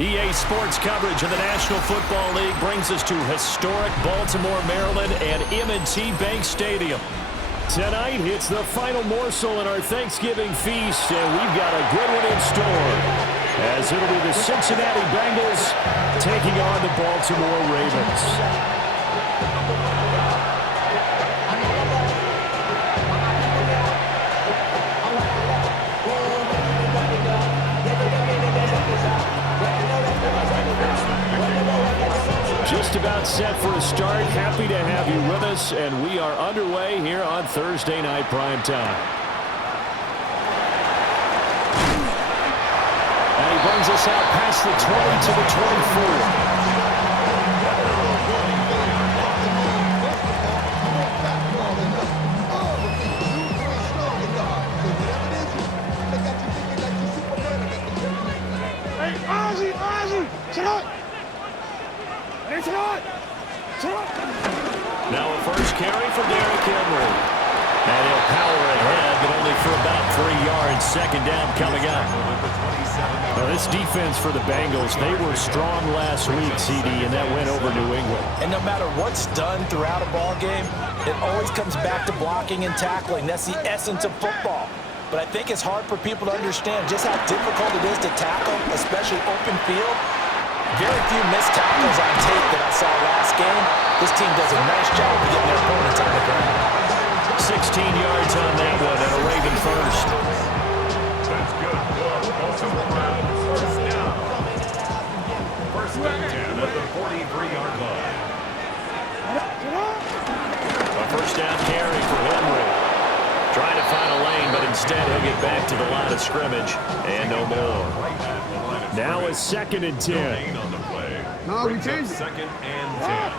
EA Sports coverage of the National Football League brings us to historic Baltimore, Maryland and M&T Bank Stadium. Tonight, it's the final morsel in our Thanksgiving feast, and we've got a good one in store, as it'll be the Cincinnati Bengals taking on the Baltimore Ravens. Just about set for a start. Happy to have you with us, and we are underway here on Thursday Night Prime Time. And he brings us out past the 20 to the 24. Now a first carry for Derrick Henry. And he'll power ahead, but only for about 3 yards. Second down coming up. Now this defense for the Bengals, they were strong last week, CD, and that went over New England. And no matter what's done throughout a ball game, it always comes back to blocking and tackling. That's the essence of football. But I think it's hard for people to understand just how difficult it is to tackle, especially open field. Very few missed tackles on tape that I saw last game. This team does a nice job of getting their opponents on the ground. 16 yards on that one, and a Raven first. That's good. First down. First and 10 at the 43-yard line. A first down carry for Henry. Trying to find a lane, but instead he'll get back to the line of scrimmage, and no more. Now a second and 10. On the play. No, we changed it. Second and 10.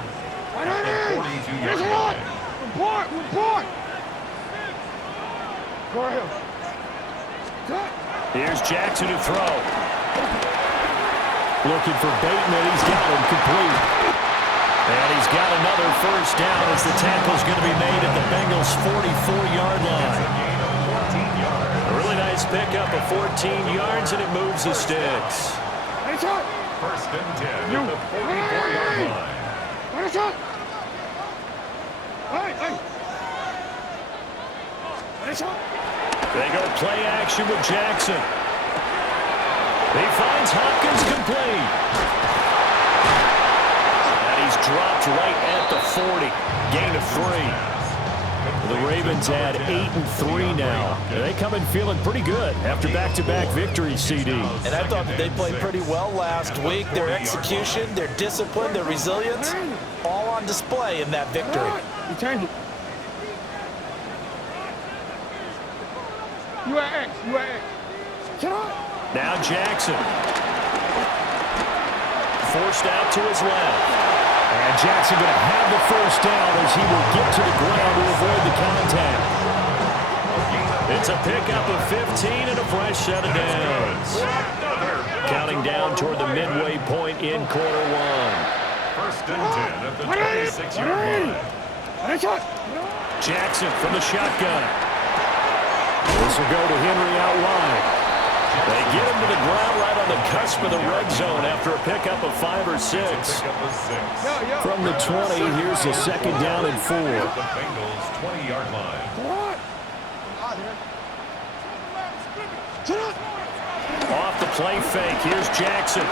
At the 42-yard line. Report! Go ahead. Here's Jackson to throw. Looking for Bateman. He's got him complete. And he's got another first down as the tackle's going to be made at the Bengals' 44-yard line. A really nice pickup of 14 yards, and it moves the sticks. First and 10 at the 44-yard line. They go play action with Jackson. He finds Hopkins complete. And he's dropped right at the 40. Gain of 3. The Ravens add 8-3 now. They come in feeling pretty good after back-to-back victories, CD. And I thought that they played pretty well last week. Their execution, their discipline, their resilience, all on display in that victory. You changed it. You are X. Now Jackson. Forced out to his left. And Jackson going to have the first down as he will get to the ground to avoid the contact. It's a pickup of 15 and a fresh set of downs. Counting down toward the midway point in quarter one. First and 10 at the 26-yard line. Jackson from the shotgun. This will go to Henry out wide. They get him to the ground right on the cusp of the red zone after a pickup of 5 or 6. From the 20, here's the second down and 4. At the Bengals' 20-yard line. Off the play fake, here's Jackson.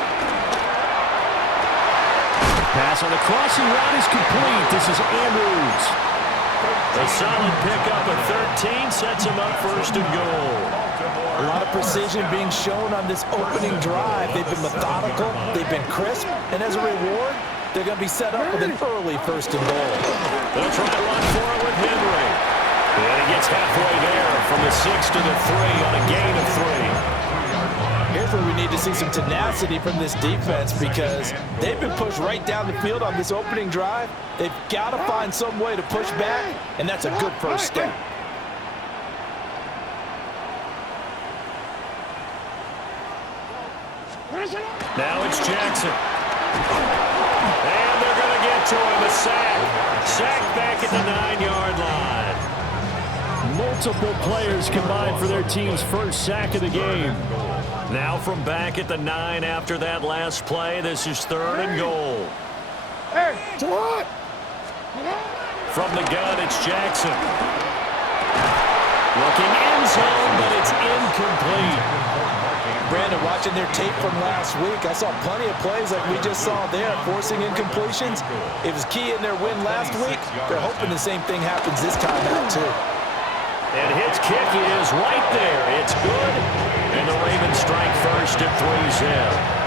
Pass on the crossing route is complete. This is Andrews. A solid pickup of 13 sets him up first and goal. A lot of precision being shown on this opening drive. They've been methodical, they've been crisp, and as a reward, they're going to be set up with an early first and goal. They'll try to run for it with Henry. And he gets halfway there from the 6 to the 3 on a gain of 3. Here's where we need to see some tenacity from this defense because they've been pushed right down the field on this opening drive. They've got to find some way to push back, and that's a good first step. Now it's Jackson. And they're going to get to him. A sack. Sack back at the 9-yard line. Multiple players combined for their team's first sack of the game. Now from back at the 9 after that last play, this is 3rd and goal. Hey, what? From the gun, it's Jackson. Looking end zone, but it's incomplete. Brandon, watching their tape from last week, I saw plenty of plays like we just saw there, forcing incompletions. It was key in their win last week. They're hoping the same thing happens this time out, too. And his kick is right there. It's good. And the Ravens strike first at 3-0.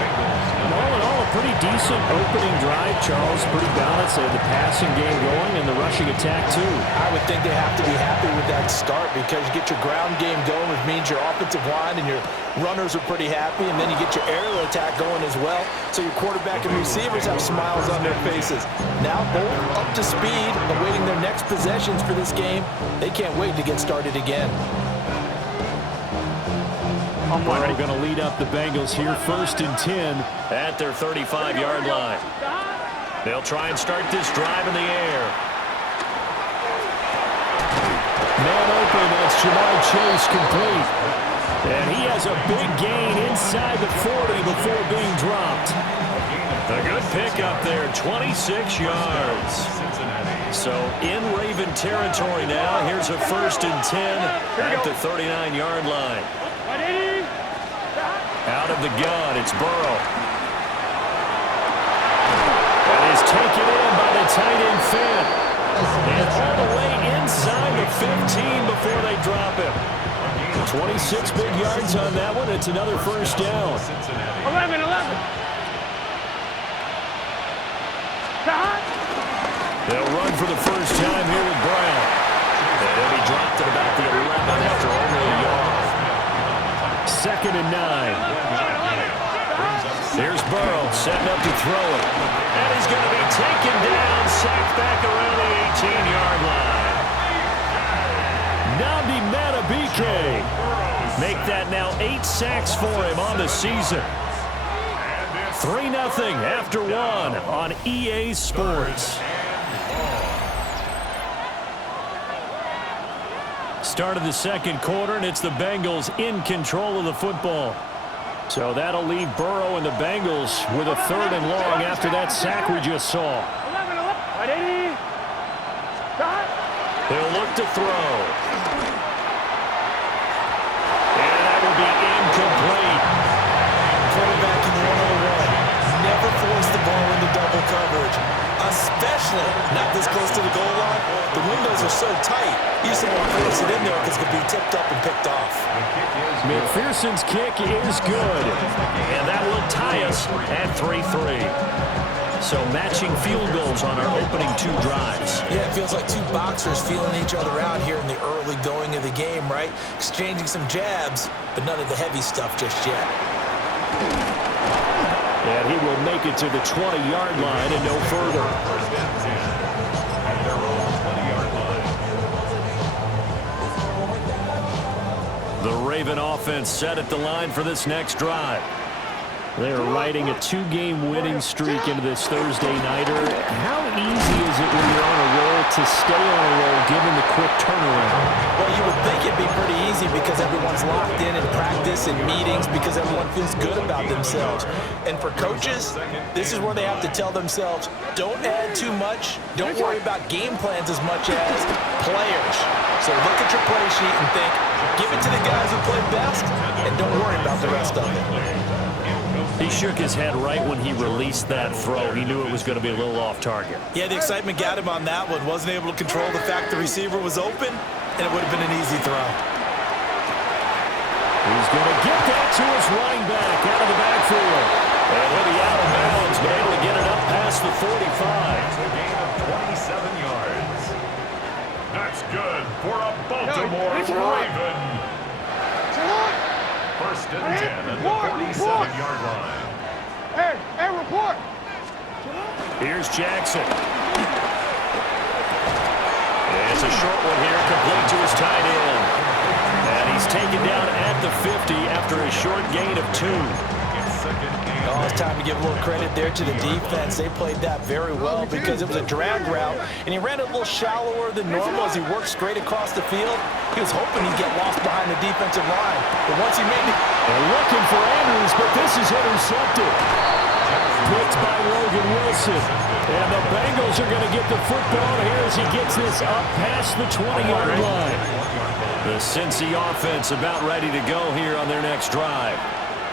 All in all, a pretty decent opening drive, Charles. Pretty balanced. They had the passing game going and the rushing attack, too. I would think they have to be happy with that start because you get your ground game going, which means your offensive line and your runners are pretty happy, and then you get your aerial attack going as well. So your quarterback and receivers have smiles on their faces. Now both up to speed, awaiting their next possessions for this game. They can't wait to get started again. Burrow going to lead up the Bengals here, 1st and 10 at their 35-yard line. They'll try and start this drive in the air. Man open, that's Jamar Chase complete. And he has a big gain inside the 40 before being dropped. A good pickup there, 26 yards. So in Raven territory now, here's a 1st and 10 at the 39-yard line. Out of the gun, it's Burrow. That is taken in by the tight end Finn. And all the way inside the 15 before they drop him. 26 big yards on that one. It's another 1st down. 11. They'll run for the first time here with Brown. And he'll be dropped at about the 11 after only a yard. 2nd and 9. There's Burrow setting up to throw it. And he's going to be taken down, sacked back around the 18-yard line. Nnamdi Madubuike make that now 8 sacks for him on the season. 3-0 after 1 on EA Sports. Start of the 2nd quarter, and it's the Bengals in control of the football. So that'll leave Burrow and the Bengals with a 3rd and long after that sack we just saw. He'll look to throw. And that will be incomplete. Quarterback in 101. Never force the ball into double coverage, especially not this close to the goal line. The windows are so tight, you just don't want to force it in there because it could be tipped up and picked off. McPherson's kick is good, and that will tie us at 3-3. So matching field goals on our opening 2 drives. Yeah, it feels like 2 boxers feeling each other out here in the early going of the game, right? Exchanging some jabs, but none of the heavy stuff just yet. And he will make it to the 20-yard line and no further. The Raven offense set at the line for this next drive. They are riding a 2-game winning streak into this Thursday nighter. How easy is it when you're on a roll to stay on a roll given the quick turnaround? Well, you would think it'd be pretty easy because everyone's locked in practice and meetings because everyone feels good about themselves. And for coaches, this is where they have to tell themselves, don't add too much. Don't worry about game plans as much as players. So look at your play sheet and think, give it to the guys who play best and don't worry about the rest of it. He shook his head right when he released that throw. He knew it was going to be a little off target. Yeah, the excitement got him on that one. Wasn't able to control the fact the receiver was open, and it would have been an easy throw. He's going to get that to his running back out of the backfield. And he'll be out of bounds, but able to get it up past the 45. It's a gain of 27 yards. That's good for a Baltimore Raven. 1st and 10 at the 47-yard line. Hey, report. Here's Jackson. It's a short one here, complete to his tight end. And he's taken down at the 50 after a short gain of 2. Oh, it's time to give a little credit there to the defense. They played that very well because it was a drag route, and he ran it a little shallower than normal as he worked straight across the field. He was hoping he'd get lost behind the defensive line, but once he made it... They're looking for Andrews, but this is intercepted. Picked by Logan Wilson. And the Bengals are going to get the football here as he gets this up past the 20-yard line. The Cincy offense about ready to go here on their next drive.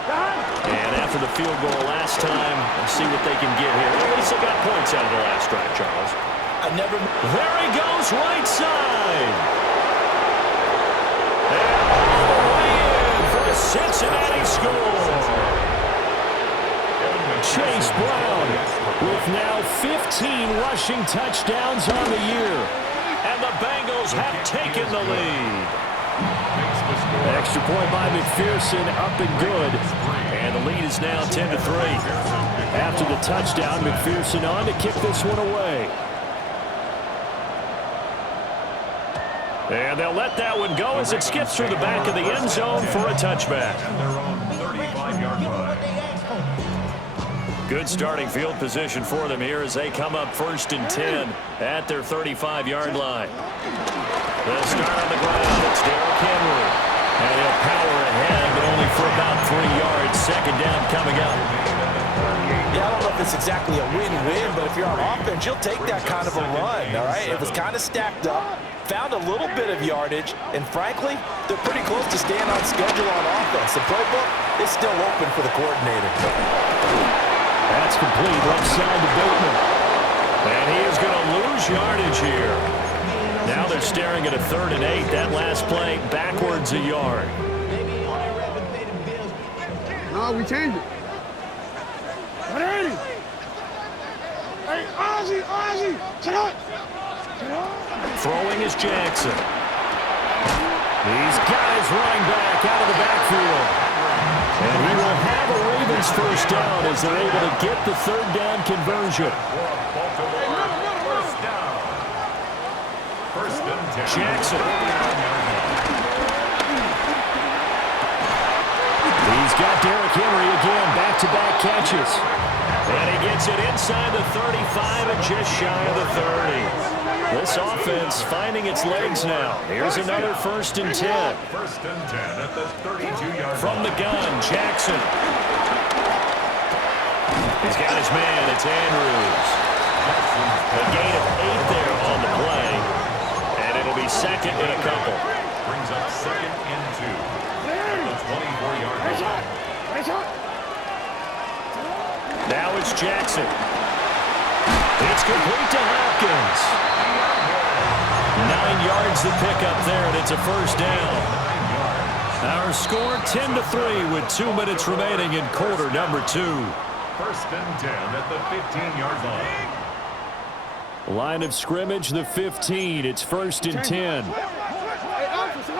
And after the field goal last time, let's see what they can get here. At least they got points out of their last drive, Charles. There he goes, right side. And all the way in for a Cincinnati score. Chase Brown with now 15 rushing touchdowns on the year. And the Bengals have taken the lead. Extra point by McPherson, up and good. And the lead is now 10-3. After the touchdown, McPherson on to kick this one away. And they'll let that one go as it skips through the back of the end zone for a touchback. Good starting field position for them here as they come up 1st and 10 at their 35-yard line. They'll start on the ground. It's Derrick Henry. And he'll power ahead, but only for about 3 yards. Second down coming up. Yeah, I don't know if it's exactly a win-win, but if you're on offense, you'll take that kind of a run, all right? It was kind of stacked up, found a little bit of yardage, and frankly, they're pretty close to staying on schedule on offense. The playbook is still open for the coordinator. That's complete left side to Bateman. And he is going to lose yardage here. Now they're staring at a 3rd and 8. That last play backwards a yard. No, we changed it. 180. Hey, Ozzie. Sit up. Throwing is Jackson. He's got his running back out of the backfield. And he will have a Ravens first down as they're able to get the 3rd down conversion. Jackson. He's got Derrick Henry again, back-to-back catches. And he gets it inside the 35 and just shy of the 30. This offense finding its legs now. Here's another 1st and 10. 1st and 10 at the 32-yard line. From the gun, Jackson. He's got his man, it's Andrews. A gain of 8 there on the play. And it'll be 2nd and a couple. Brings up 2nd and 2. The 24-yard line. Now it's Jackson. It's complete to Hopkins. 9 yards to pick up there, and it's a first down. Our score 10-3 with 2 minutes remaining in quarter number 2. 1st and 10 at the 15-yard line. Line of scrimmage, the 15. It's 1st and 10. Hey, Alpha, sit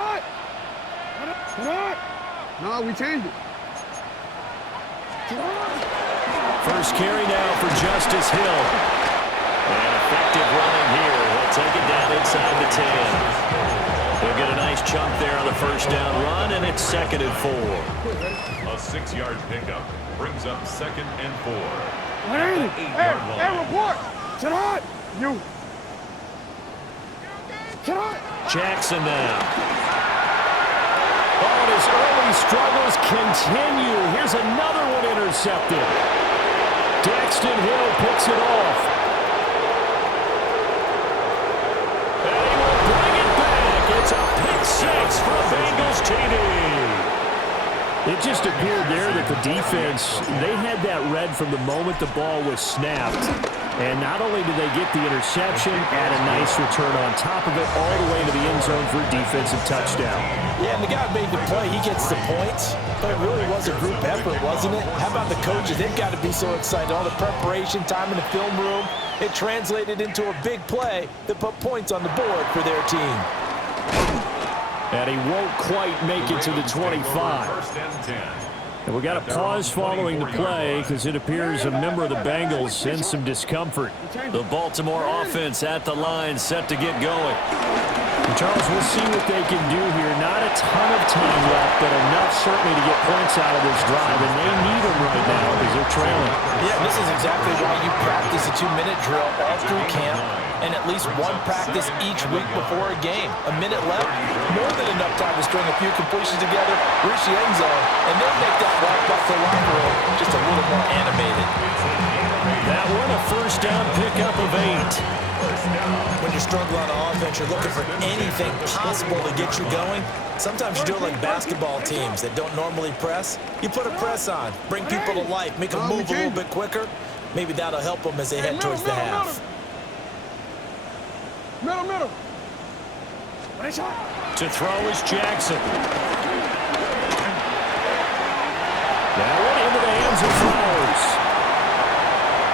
up. No, we changed it. First carry now for Justice Hill. And effective running here. He'll take it down inside the 10. He'll get a nice chunk there on the first down run, and it's 2nd and 4. A 6-yard pickup brings up 2nd and 4. Hey, report. Sit up. You. Sit up. Jackson now. Oh, and his early struggles continue. Here's another one intercepted. Daxton Hill picks it off. And he will bring it back. It's a pick 6 for a Bengals TD. It just appeared there that the defense, they had that read from the moment the ball was snapped. And not only did they get the interception, add a nice return on top of it, all the way to the end zone for a defensive touchdown. Yeah, and the guy made the play. He gets the points. But it really was a group effort, wasn't it? How about the coaches? They've got to be so excited. All the preparation time in the film room, it translated into a big play that put points on the board for their team. And he won't quite make it to the 25. And we got a pause following the play because it appears a member of the Bengals in some discomfort. The Baltimore offense at the line set to get going. Charles, we'll see what they can do here. Not a ton of time left, but enough certainly to get points out of this drive, and they need them right now because they're trailing. Yeah, this is exactly why you practice a 2-minute drill all through camp and at least one practice each week before a game. A minute left, more than enough time to string a few completions together, reach the end zone, and then make that walk back to the locker room just a little more animated. That one a first down pickup of 8. When you're struggling on offense, you're looking for anything possible to get you going. Sometimes you do it like basketball teams that don't normally press. You put a press on, bring people to life, make them move a little bit quicker. Maybe that'll help them as they head towards the half. Middle. To throw is Jackson. That one into the hands of Flowers.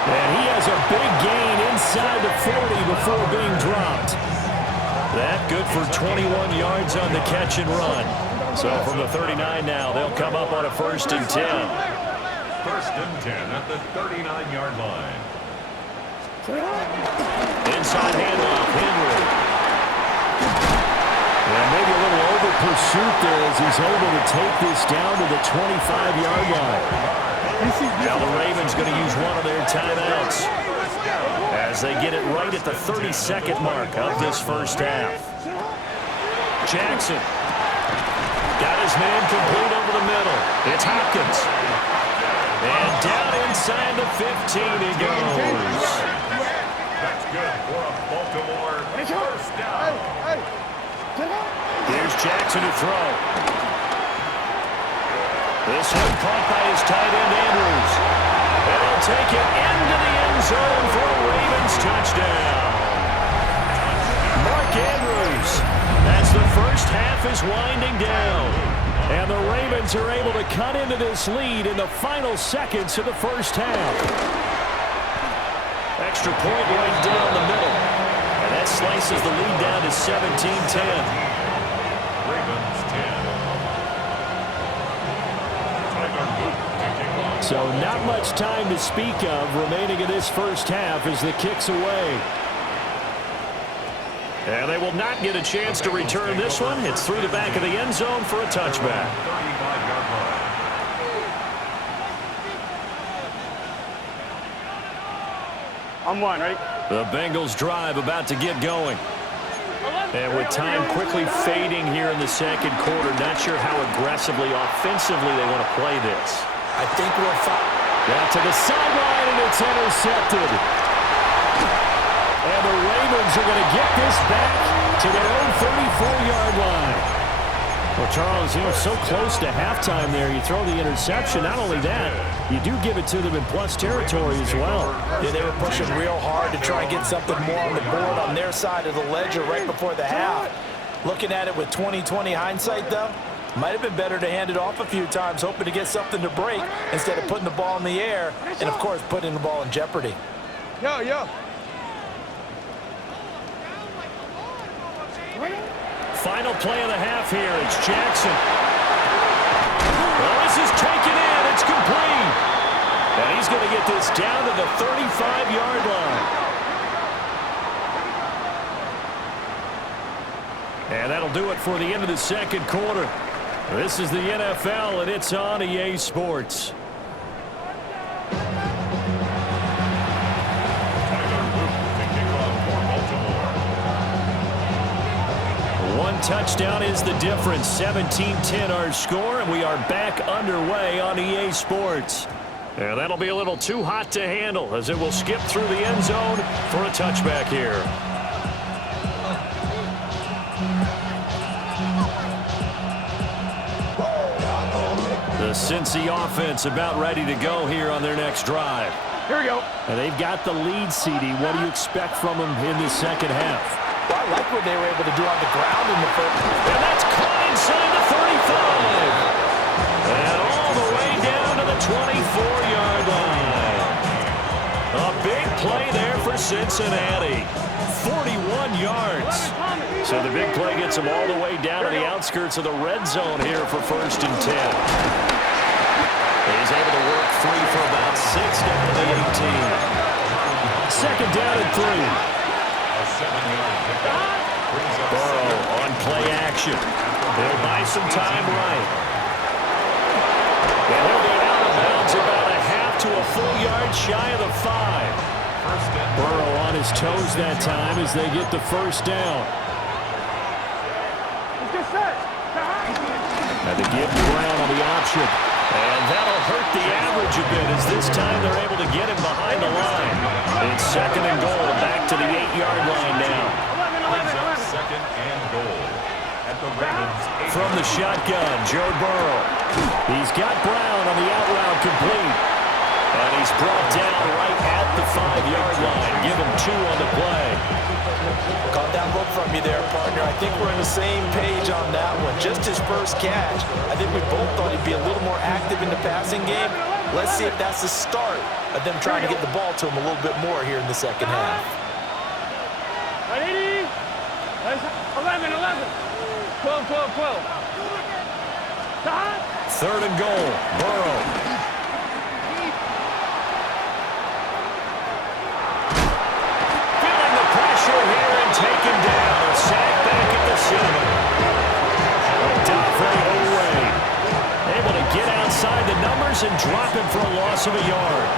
And he has a big gain inside the 40 before being dropped. That good for 21 yards on the catch and run. So from the 39 now, they'll come up on a 1st and 10. 1st and 10 at the 39-yard line. Inside handoff, Henry. And maybe a little over pursuit there as he's able to take this down to the 25-yard line. Now the Ravens going to use one of their timeouts as they get it right at the 32nd mark of this first half. Jackson got his man complete over the middle. It's Hopkins. And down inside the 15 he goes. That's good for a Baltimore first down. Here's Jackson to throw. This one caught by his tight end, Andrews. And he'll take it into the end zone for a Ravens touchdown. Mark Andrews, as the first half is winding down. And the Ravens are able to cut into this lead in the final seconds of the first half. Extra point right down the middle. And that slices the lead down to 17-10. Ravens 10. So not much time to speak of remaining in this first half as the kick's away. And they will not get a chance to return this one. It's through the back of the end zone for a touchback. 35-yard line. I'm one, right? The Bengals drive about to get going. And with time quickly fading here in the second quarter, not sure how aggressively, offensively they want to play this. I think we'll find. Out to the sideline, and it's intercepted. And the Ravens are going to get this back to their own 34-yard line. Well, Charles, so close to halftime there. You throw the interception. Not only that, you do give it to them in plus territory as well. Yeah, they were pushing real hard to try and get something more on the board on their side of the ledger right before the half. Looking at it with 20/20 hindsight, though, might have been better to hand it off a few times, hoping to get something to break instead of putting the ball in the air and, of course, putting the ball in jeopardy. Yo. Final play of the half here. It's Jackson. Well, this is taken in. It's complete. And he's going to get this down to the 35-yard line. And that'll do it for the end of the second quarter. This is the NFL, and it's on EA Sports. One touchdown is the difference. 17-10 our score, and we are back underway on EA Sports. And that'll be a little too hot to handle as it will skip through the end zone for a touchback here. The Cincy offense about ready to go here on their next drive. Here we go. And they've got the lead, CD. What do you expect from them in the second half? Well, I like what they were able to do on the ground in the first. And that's caught inside the 35. And all the way down to the 24-yard line. A big play there for Cincinnati. 41 yards. So the big play gets them all the way down to the outskirts of the red zone here for 1st and 10. He's able to work free for about 6 down to the 18. 2nd down and 3. A 7-yard pickup. Burrow on play action. He'll buy some time right. And he'll be out of bounds about a half to a full yard shy of the 5. Burrow on his toes that time as they get the first down. Had to give Brown on the option. And that'll hurt the average a bit as this time they're able to get him behind the line. It's 2nd and goal, back to the 8-yard line now. Second and goal at the Ravens. From the shotgun, Joe Burrow. He's got Brown on the out route complete. And he's brought down right at the 5-yard line. Give him 2 on the play. Caught that look from you there, partner. I think we're on the same page on that one. Just his first catch. I think we both thought he'd be a little more active in the passing game. Let's see if that's the start of them trying to get the ball to him a little bit more here in the second half. 11, 11. 12, 12, 12. 3rd and goal, Burrow. Feeling the pressure here and taken down. A sack back at the 7. Dafre away. Able to get outside the numbers and drop him for a loss of a yard.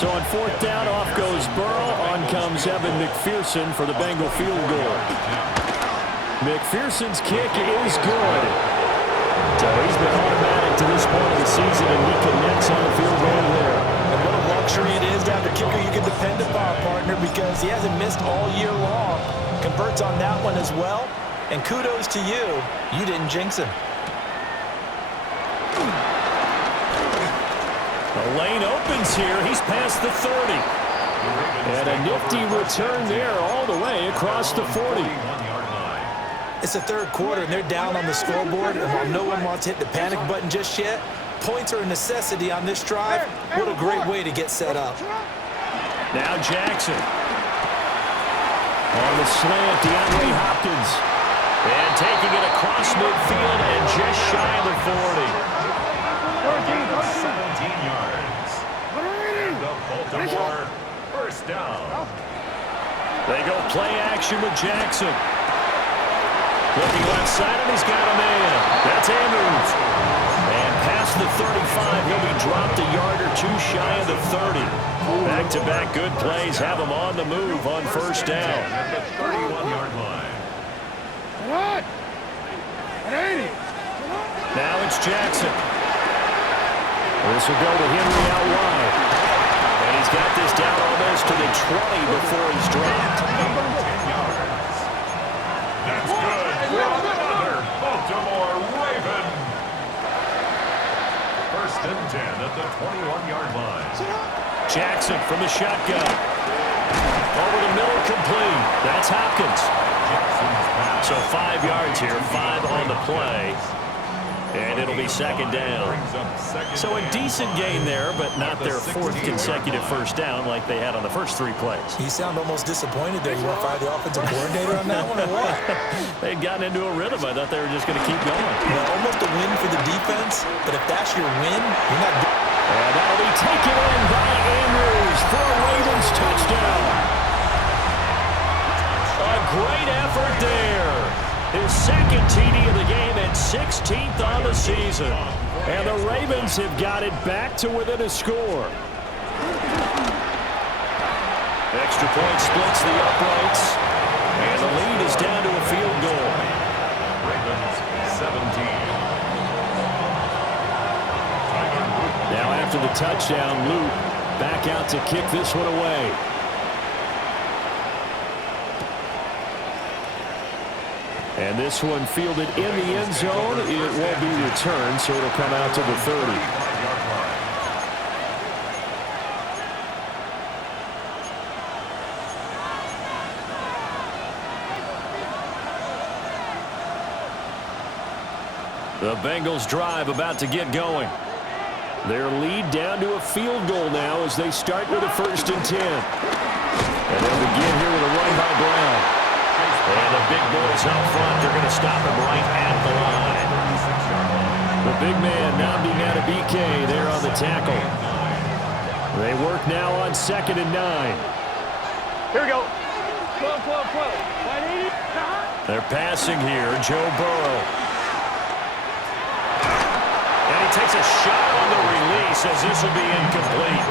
So on 4th down, off goes Burrow. On comes Evan McPherson for the Bengal field goal. McPherson's kick is good. So he's been automatic to this point of the season, and he connects on the field goal there. And what a luxury it is to have a kicker you can depend upon, partner, because he hasn't missed all year long. Converts on that one as well. And kudos to you. You didn't jinx him. The lane opens here. He's past the 30. And a nifty return there all the way across the 40. It's the 3rd quarter, and they're down on the scoreboard. And while no one wants to hit the panic button just yet, points are a necessity on this drive. What a great way to get set up. Now Jackson. On the slant, DeAndre Hopkins. And taking it across midfield and just shy of the 40. 17 yards. And the Baltimore first down. They go play action with Jackson. Looking left side, and he's got a man. That's Andrews. And past the 35, he'll be dropped a yard or 2 shy of the 30. Back-to-back good plays have him on the move on first down. At the 31-yard line. Now it's Jackson. This will go to Henry out wide. And he's got this down almost to the 20 before he's dropped. 10 yards. That's good for another Baltimore Raven. 1st and 10 at the 21-yard line. Jackson from the shotgun. Over the middle, complete. That's Hopkins. So 5 yards here, 5 on the play. And it'll be 2nd down. So a decent gain there, but not their 4th consecutive first down like they had on the first 3 plays. You sound almost disappointed there. You want to fire the offensive coordinator on that one or what? They had gotten into a rhythm. I thought they were just going to keep going. Well, almost a win for the defense, but if that's your win, you're not good. And that'll be taken in by Andrews for a Ravens touchdown. A great effort there. His 2nd TD of the game and 16th on the season. And the Ravens have got it back to within a score. Extra point splits the uprights. And the lead is down to a field goal. Ravens 17. Now after the touchdown, Luke back out to kick this one away. And this one fielded in the end zone. It won't be returned, so it'll come out to the 30. The Bengals drive about to get going. Their lead down to a field goal now as they start with a 1st and 10. And they'll begin here with a run by Brown. And the big boys out front, they're going to stop him right at the line. The big man, Nnamdi Madubuike, there on the tackle. They work now on 2nd and 9. Here we go. They're passing here, Joe Burrow. And he takes a shot on the release as this will be incomplete.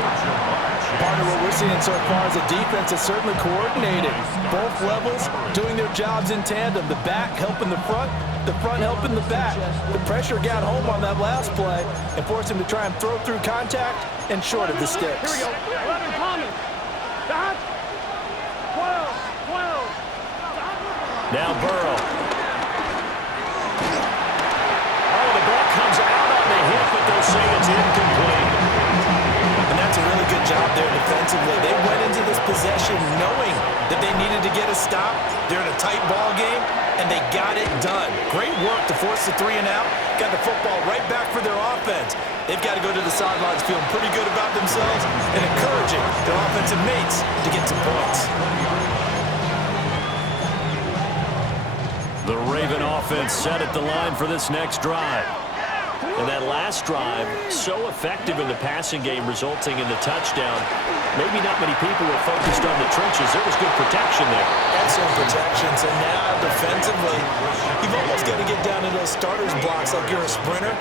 Part of what we're seeing so far is the defense is certainly coordinated. Both levels doing their jobs in tandem. The back helping the front helping the back. The pressure got home on that last play and forced him to try and throw through contact and short of the sticks. Here we go. 11 coming. Dot. 12. Now Burrow. Oh, the ball comes out on the hit, but they'll say it's incomplete. And that's a really good job there defensively. They went into this possession knowing that they needed to get a stop. They're in a tight ball game, and they got it done. Great work to force the 3 and out. Got the football right back for their offense. They've got to go to the sidelines feeling pretty good about themselves and encouraging their offensive mates to get some points. The Raven offense set at the line for this next drive. And that last drive, so effective in the passing game, resulting in the touchdown. Maybe not many people were focused on the trenches. There was good protection there. Excellent protection. So now defensively, you've almost got to get down to those starters blocks like you're a sprinter.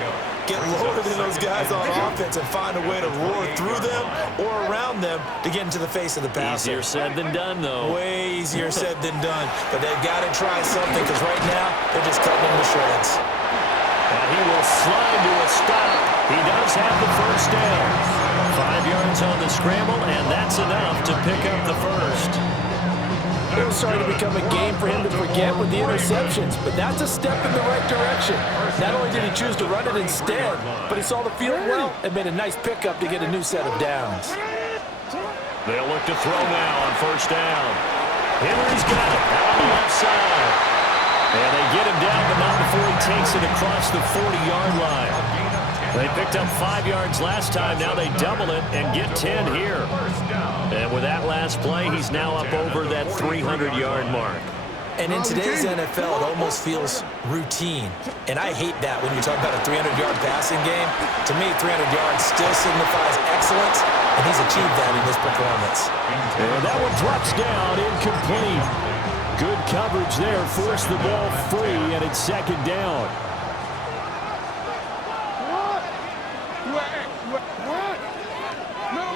Get lower than those guys on offense and find a way to roar through them or around them to get into the face of the passer. Easier said than done, though. Way easier said than done. But they've got to try something because right now they're just cutting them to shreds. And he will slide to a stop. He does have the first down. 5 yards on the scramble, and that's enough to pick up the first. It was starting to become a game for him to forget with the interceptions, but that's a step in the right direction. Not only did he choose to run it instead, but he saw the field well and made a nice pickup to get a new set of downs. They'll look to throw now on first down. Henry's got it out on the left side. And they get him down, but not before he takes it across the 40-yard line. They picked up 5 yards last time. Now they double it and get 10 here. And with that last play, he's now up over that 300-yard mark. And in today's NFL, it almost feels routine. And I hate that when you talk about a 300-yard passing game. To me, 300 yards still signifies excellence, and he's achieved that in this performance. And that one drops down, incomplete. Good coverage there, forced the ball free, and it's 2nd down. What? No.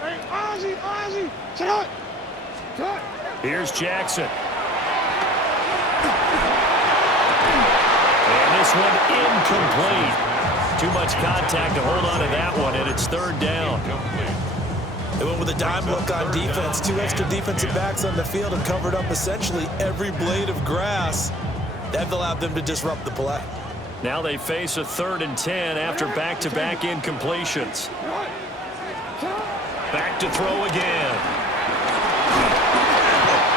Hey, Ozzie. Shut up. Here's Jackson. And this one incomplete. Too much contact to hold on to that one, and it's 3rd down. They went with a dime look on defense. 2 extra defensive backs on the field and covered up essentially every blade of grass. That allowed them to disrupt the play. Now they face a 3rd and 10 after back-to-back incompletions. Back to throw again.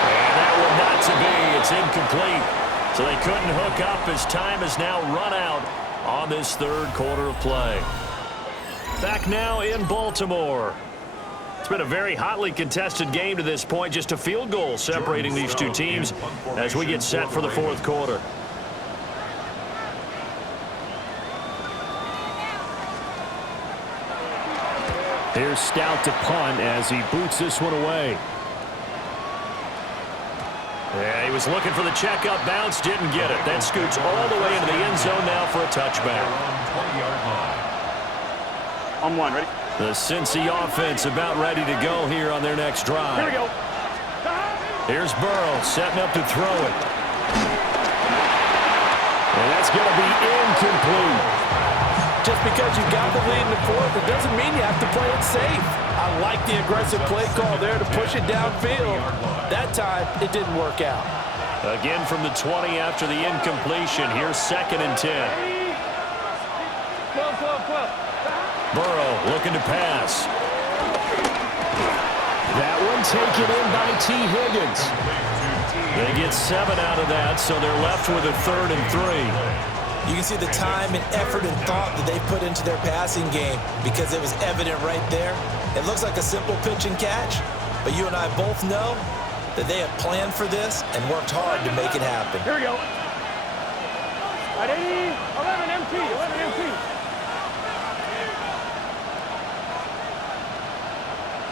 And that one not to be. It's incomplete. So they couldn't hook up as time is now run out on this 3rd quarter of play. Back now in Baltimore. It's been a very hotly contested game to this point. Just a field goal separating these two teams as we get set for the 4th quarter. Here's Stout to punt as he boots this one away. Yeah, he was looking for the checkup bounce, didn't get it. That scoots all the way into the end zone now for a touchback. On 1, ready? The Cincy offense about ready to go here on their next drive. Here we go. Here's Burrow setting up to throw it. And that's going to be incomplete. Just because you got the lead in the 4th, it doesn't mean you have to play it safe. I like the aggressive play call there to push it downfield. That time, it didn't work out. Again from the 20 after the incompletion. Here's 2nd and 10. 12. Burrow looking to pass. That one taken in by T. Higgins. They get 7 out of that, so they're left with a 3rd and 3. You can see the time and effort and thought that they put into their passing game because it was evident right there. It looks like a simple pitch and catch, but you and I both know that they have planned for this and worked hard to make it happen. Here we go. At 80, 11 MT, 11 MT.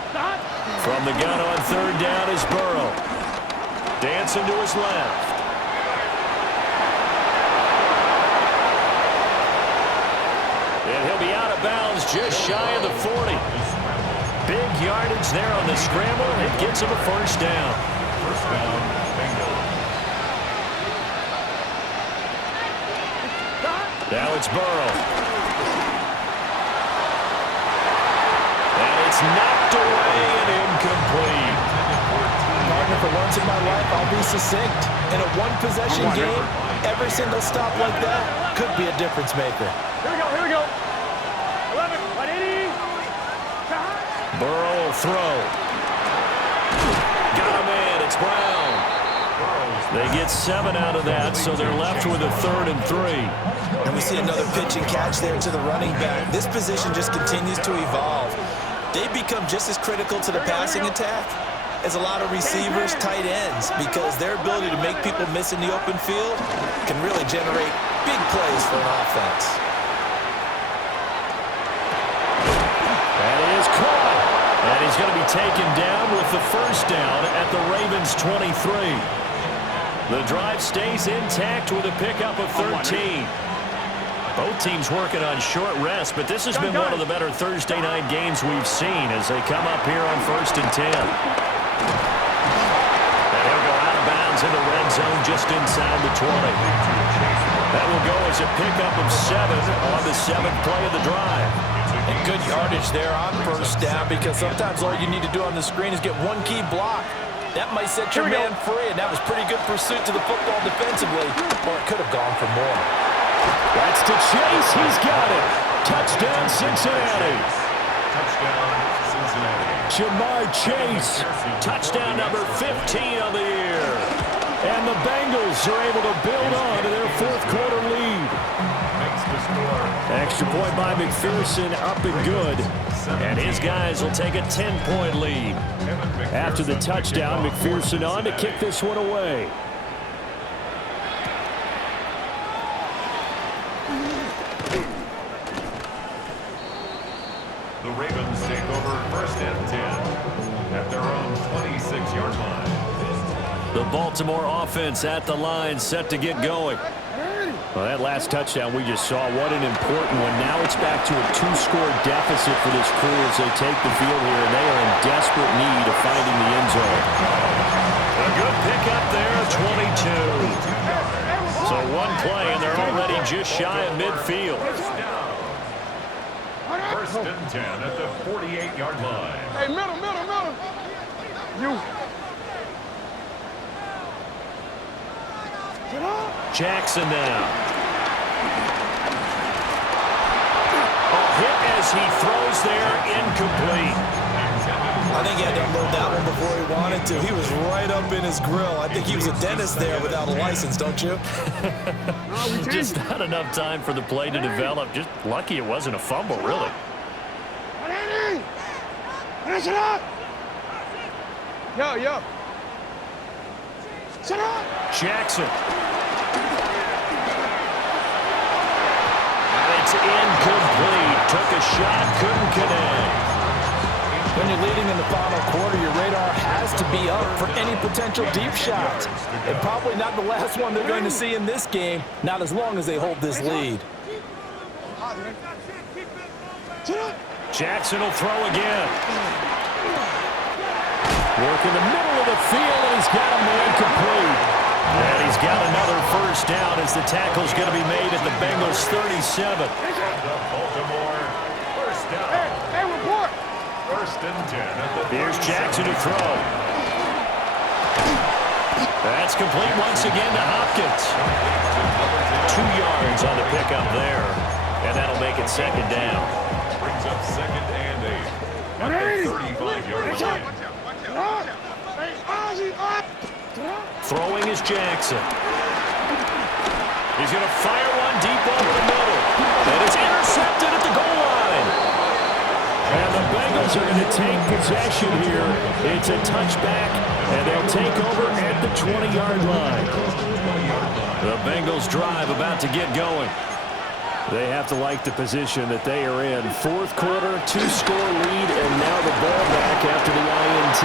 Stop. From the gun on third down is Burrow. Dancing to his left. And he'll be out of bounds just shy of the 40. Big yardage there on the scramble. It gets him a first down. First down, Bengals. Now it's Burrow. And it's knocked away and incomplete. Partner, for once in my life, I'll be succinct. In a one-possession game, every single stop like that could be a difference maker. Here we go. 11, 180. Burrow will throw. Got him in. It's Brown. They get 7 out of that, so they're left with a 3rd and 3. And we see another pitch and catch there to the running back. This position just continues to evolve. They become just as critical to the passing attack as a lot of receivers, tight ends, because their ability to make people miss in the open field can really generate big plays for an offense. That is caught. And he's going to be taken down with the first down at the Ravens' 23. The drive stays intact with a pickup of 13. Both teams working on short rest, but this has been one of the better Thursday night games we've seen as they come up here on 1st and 10. And he'll go out of bounds in the red zone just inside the 20. That will go as a pickup of 7 on the 7th play of the drive. And good yardage there on first down, because sometimes all you need to do on the screen is get one key block. That might set your man free, and that was pretty good pursuit to the football defensively, or it could have gone for more. That's to Chase. He's got it. Touchdown, Cincinnati. Touchdown, Cincinnati. Jamar Chase. Touchdown number 15 of the year. And the Bengals are able to build on to their 4th quarter lead. Makes the score. Extra point by McPherson, up and good. And his guys will take a 10-point lead. After the touchdown, McPherson on to kick this one away. The Ravens take over 1st and 10 at their own 26-yard line. The Baltimore offense at the line, set to get going. Well, that last touchdown we just saw, what an important one. Now it's back to a 2-score deficit for this crew as they take the field here, and they are in desperate need of finding the end zone. A good pickup there, 22. So one play, and they're already just shy of midfield. 1st and 10 at the 48-yard line. Hey, middle. You. Jackson now. A hit as he throws there, incomplete. I think he had to unload that one before he wanted to. He was right up in his grill. I think he was a dentist there without a license, don't you? Just not enough time for the play to develop. Just lucky it wasn't a fumble, really. Finish it up. Yo. Shut up. Jackson. And it's incomplete. Took a shot, couldn't connect. When you're leading in the final quarter, your radar has to be up for any potential deep shots. And probably not the last one they're going to see in this game, not as long as they hold this lead. Jackson will throw again. Work in the middle of the field, and he's got a man complete. And he's got another first down as the tackle's going to be made at the Bengals' 37. The Baltimore first down. Hey, report. 1st and 10 at the Here's Jackson to throw. That's complete once again to Hopkins. 2 yards on the pickup there, and that'll make it 2nd down. Brings up 2nd and 8 at the 35-yard line. Throwing is Jackson. He's going to fire one deep over the middle. And it's intercepted at the goal line. And the Bengals are going to take possession here. It's a touchback And they'll take over at the 20-yard line. The Bengals drive about to get going. They have to like the position that they are in. Fourth quarter, 2-score lead, and now the ball back after the INT.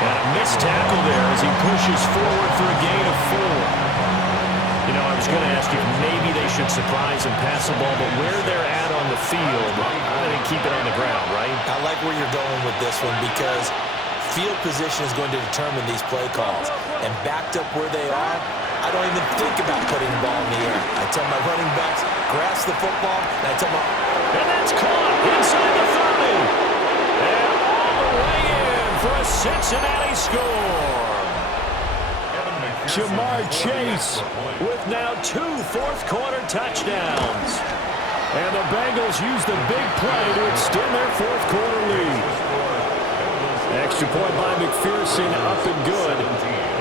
And a missed tackle there as he pushes forward for a gain of 4. You know, I was going to ask if maybe they should surprise and pass the ball, but where they're at on the field, I think keep it on the ground, right? I like where you're going with this one because field position is going to determine these play calls. And backed up where they are, I don't even think about putting the ball in the air. I tell my running backs, grasp the football, and I tell my... And that's caught inside the 30. And all the way in for a Cincinnati score. Jamar Chase with now 2 fourth-quarter touchdowns. And the Bengals use the big play to extend their fourth-quarter lead. Extra point by McPherson, up and good.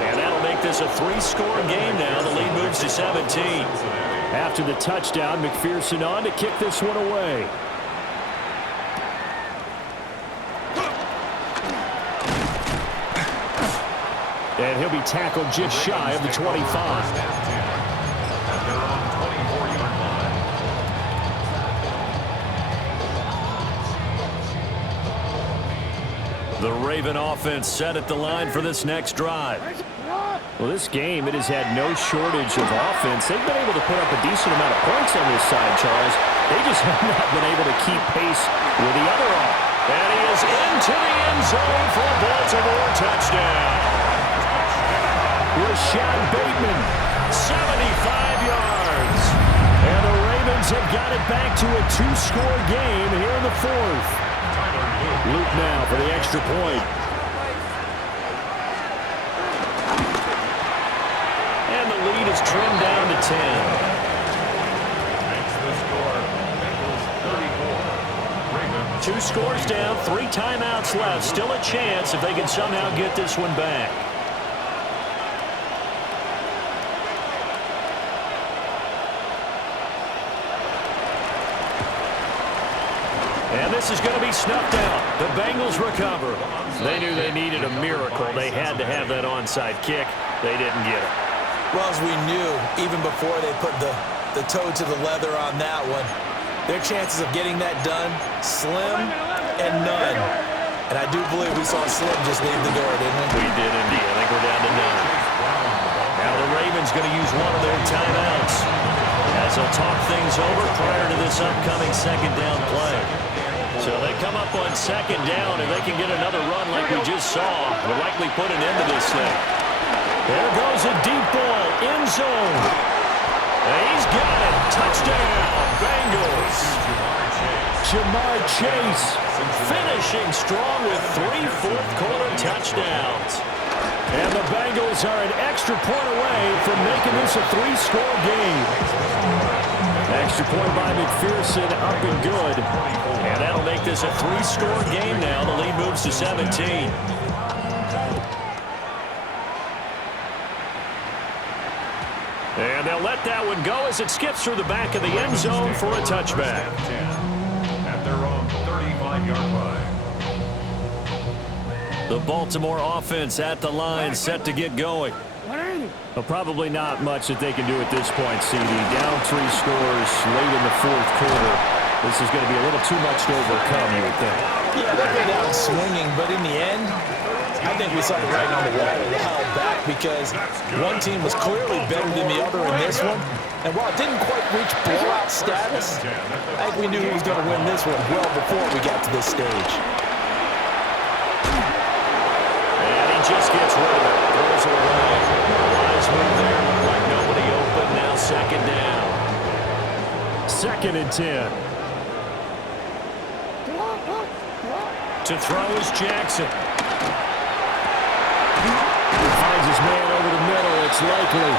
And that'll make this a 3-score game now. The lead moves to 17. After the touchdown, McPherson on to kick this one away. And he'll be tackled just shy of the 25. The Raven offense set at the line for this next drive. Well, this game, it has had no shortage of offense. They've been able to put up a decent amount of points on this side, Charles. They just have not been able to keep pace with the other off. And he is into the end zone for a Baltimore touchdown. Rashad Bateman, 75 yards. And the Ravens have got it back to a 2-score game here in the fourth. Luke now for the extra point. And the lead is trimmed down to 10. Two scores down, 3 timeouts left. Still a chance if they can somehow get this one back. And this is going to be snuffed out. The Bengals recover. They knew they needed a miracle. They had to have that onside kick. They didn't get it. Well, as we knew, even before they put the toe to the leather on that one, their chances of getting that done, slim and none. And I do believe we saw Slim just leave the door, didn't we? We did indeed. I think we're down to none. Now the Ravens going to use one of their timeouts as they'll talk things over prior to this upcoming second down play. So they come up on second down, and they can get another run like we just saw. Will likely put an end to this thing. There goes a deep ball, end zone. And he's got it. Touchdown, Bengals. Jamar Chase finishing strong with 3 fourth-quarter touchdowns. And the Bengals are an extra point away from making this a 3-score game. Extra point by McPherson, up and good. And that'll make this a 3-score game now. The lead moves to 17. And they'll let that one go as it skips through the back of the end zone for a touchback. At their own 35-yard line. The Baltimore offense at the line, set to get going. Well, probably not much that they can do at this point, CD. Down 3 scores late in the fourth quarter. This is going to be a little too much to overcome, you would think. Yeah, they've been out swinging, but in the end, I think we saw the writing on the wall a while back because one team was clearly better than the other in this one. And while it didn't quite reach blowout status, I think we knew who was going to win this one well before we got to this stage. And he just gets rid of it. Throws it away. Wise move there. Looked like nobody open. Now second down. 2nd and 10. To throw is Jackson. Finds his man over the middle. It's likely.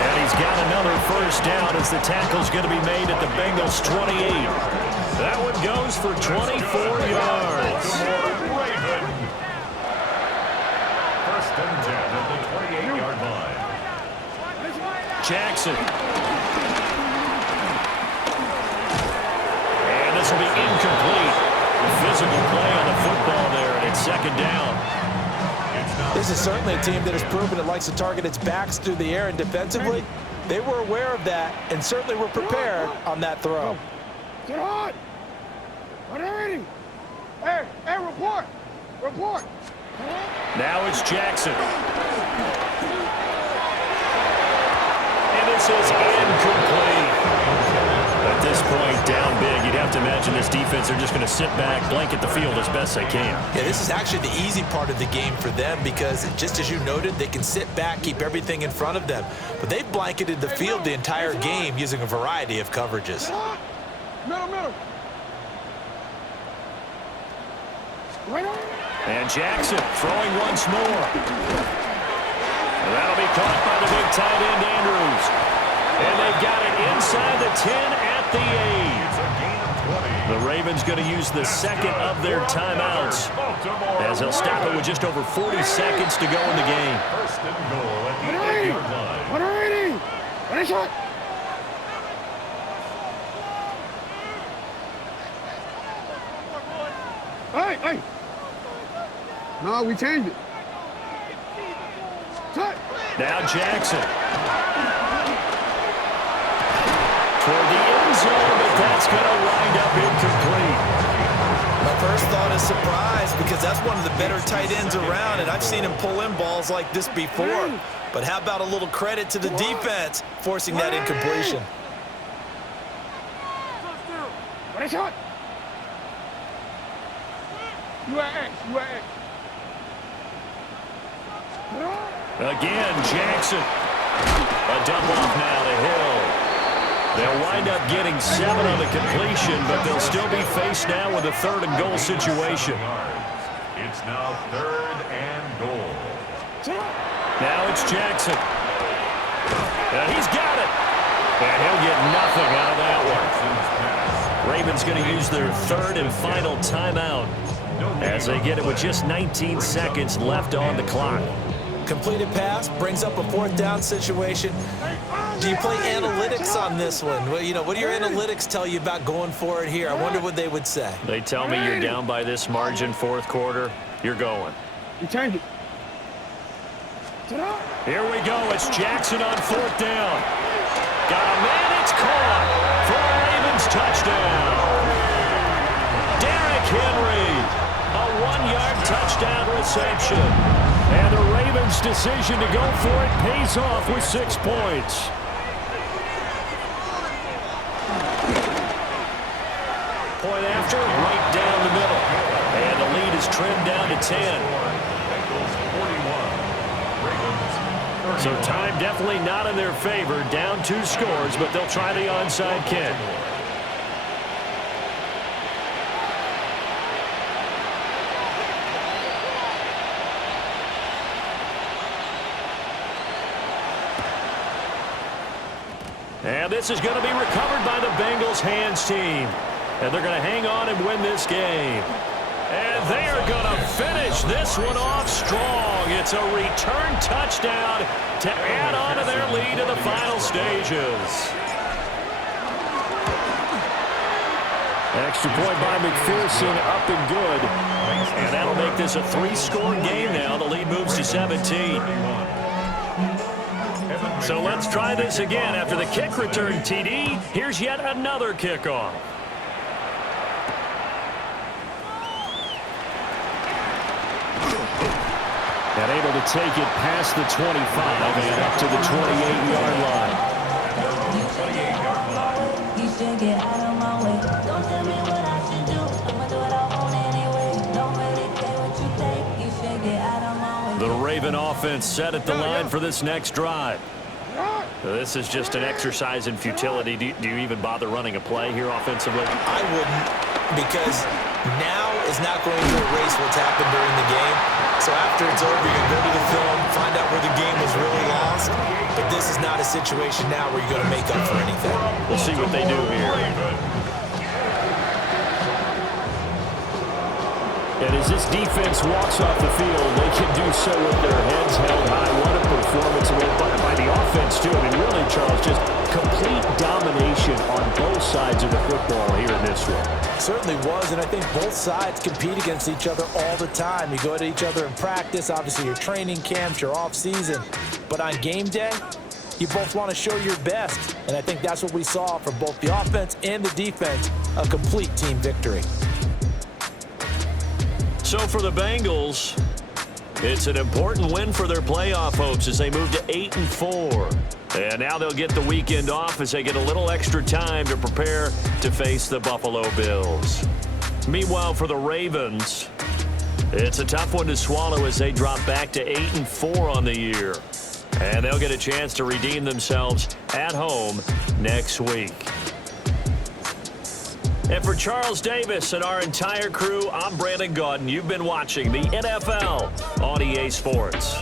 And he's got another first down as the tackle's going to be made at the Bengals 28. That one goes for 24 yards. First and 10 at the 28-yard line. Jackson. And this will be incomplete. Physical play on the football there, and it's second down. It's This is certainly a team that has proven it likes to target its backs through the air, and defensively, they were aware of that and certainly were prepared on that throw. Get hot! Hey, report! Report! Now it's Jackson. And this is incomplete. At this point, down big, you'd have to imagine this defense are just going to sit back, blanket the field as best they can. Yeah, this is actually the easy part of the game for them because, just as you noted, they can sit back, keep everything in front of them. But they've blanketed the field the entire game using a variety of coverages. Middle. And Jackson throwing once more. And that'll be caught by the big tight end, Andrews. And they've got it inside the 10 at the 8. The Ravens going to use the second of their timeouts as they'll stop it with just over 40 seconds to go in the game. First and goal at the 8-yard line. Ready, shot! Hey! No, we changed it. Touch. Now Jackson. Toward the end zone, but that's going to wind up incomplete. My first thought is surprise because that's one of the better tight ends around, and I've seen him pull in balls like this before. But how about a little credit to the defense forcing that incompletion? Ready, shot! UAX. Again, Jackson. A dump off now to Hill. They'll wind up getting 7 on the completion, but they'll still be faced now with a 3rd and goal situation. It's now 3rd and goal. Now it's Jackson. He's got it. And he'll get nothing out of that one. Ravens going to use their 3rd and final timeout as they get it with just 19 seconds left on the clock. Completed pass brings up a 4th down situation. Do you play analytics on this one? Well, what do your analytics tell you about going for it here? I wonder what they would say. They tell me you're down by this margin 4th quarter. You're going. You changed it. Here we go. It's Jackson on 4th down. Got a man. It's caught for a Ravens touchdown. Derrick Henry, a 1-yard touchdown reception. And the Ravens' decision to go for it pays off with 6 points. Point after, right down the middle. And the lead is trimmed down to 10. So time definitely not in their favor. Down 2 scores, but they'll try the onside kick. And this is going to be recovered by the Bengals hands team. And they're going to hang on and win this game. And they are going to finish this one off strong. It's a return touchdown to add on to their lead in the final stages. Extra point by McPherson, up and good. And that'll make this a 3-score game now. The lead moves to 17. So let's try this again. After the kick return TD, here's yet another kickoff. And able to take it past the 25 and up to the 28-yard line. You should get out of my way. Don't tell me what I should do. I'ma do what I want anyway. Don't really care what you think. You should get out of my way. The Raven offense set at the line for this next drive. This is just an exercise in futility. Do you even bother running a play here offensively? I wouldn't, because now is not going to erase what's happened during the game. So after it's over, you're going to go to the film, find out where the game was really lost. But this is not a situation now where you're going to make up for anything. We'll see what they do here. And as this defense walks off the field, they can do so with their heads held high. What a performance by the offense, too. I mean, really, Charles, just complete domination on both sides of the football here in this one. Certainly was, and I think both sides compete against each other all the time. You go at each other in practice, obviously your training camps, your off-season. But on game day, you both want to show your best. And I think that's what we saw from both the offense and the defense, a complete team victory. So for the Bengals, it's an important win for their playoff hopes as they move to 8-4. And now they'll get the weekend off as they get a little extra time to prepare to face the Buffalo Bills. Meanwhile, for the Ravens, it's a tough one to swallow as they drop back to 8-4 on the year. And they'll get a chance to redeem themselves at home next week. And for Charles Davis and our entire crew, I'm Brandon Gaudin. You've been watching the NFL on EA Sports.